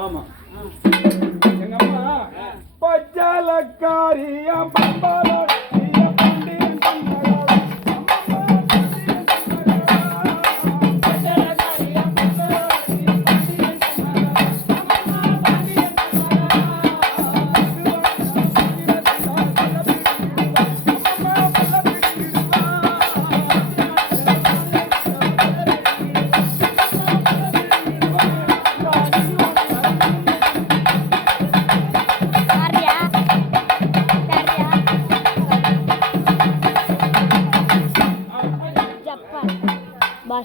ஆமா. எங்க அம்மா? பச்சலக்காரியா பம்பால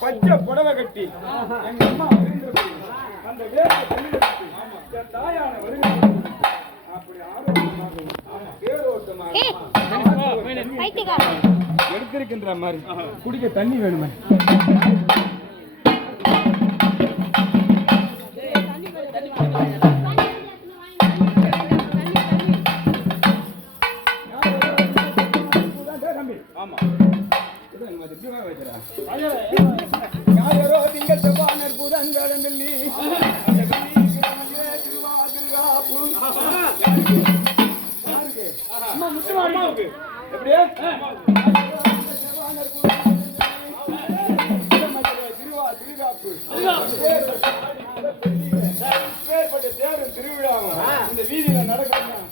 பச்சை புடவை கட்டி. எங்க அம்மா. அந்த என் தாயான வருகிறது. அப்படி ஆரோக்கியமாக எடுத்திருக்கின்ற மாதிரி. குடிக்க தண்ணி வேணுமே. ஆமா. திங்கள் திருகாப்பு. பேர்பட்ட தேரும் திருவிழாவும் இந்த வீதியில நடக்கணும்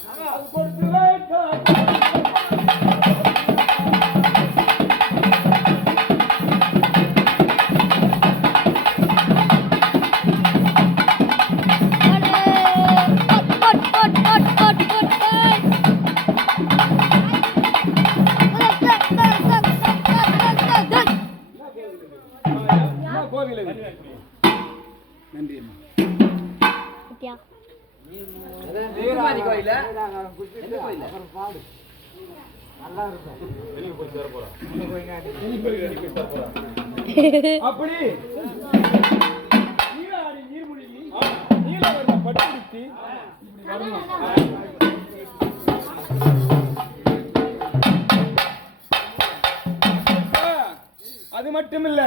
கோவில். நன்றி அம்மா அப்படி. நீராடி நீர்மொழியில் நீலவர்ண பட்டுடுத்தி இப்படி மட்டும் இல்ல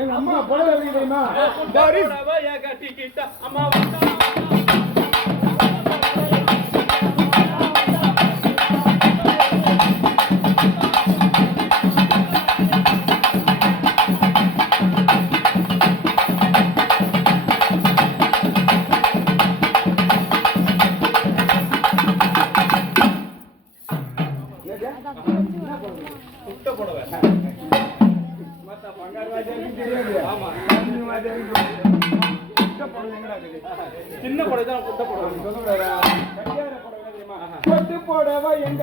எங்க அம்மா புடவை எப்படி தெரியுமா பாரிஸ் மத்த பங்காரு வாத்தியாருக்கு தெரியாது. கண்ணு வாத்தியாருக்கு தெரியாது. குட்ட புடவை எங்கடா இருக்குது? சின்ன படம். தான் புடவை தெரியுமா? புடவை எங்க?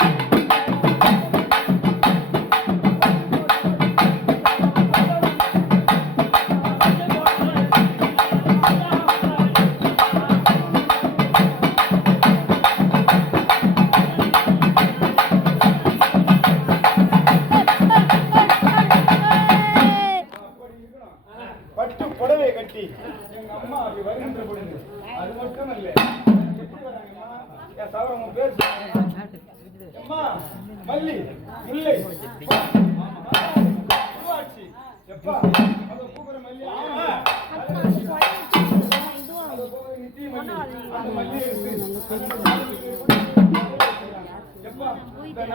பட்டு புடவை கட்டி எங்க அம்மா அப்படி வருகின்ற பொழுது அது மட்டும் இல்ல எப்படி வராங்கம்மா? என் உன் பேர் அம்மா மல்லி முல்லை பூவாச்சி எப்பா? அதை மல்லி. அந்த மல்லி இருக்கு எப்பா? இந்த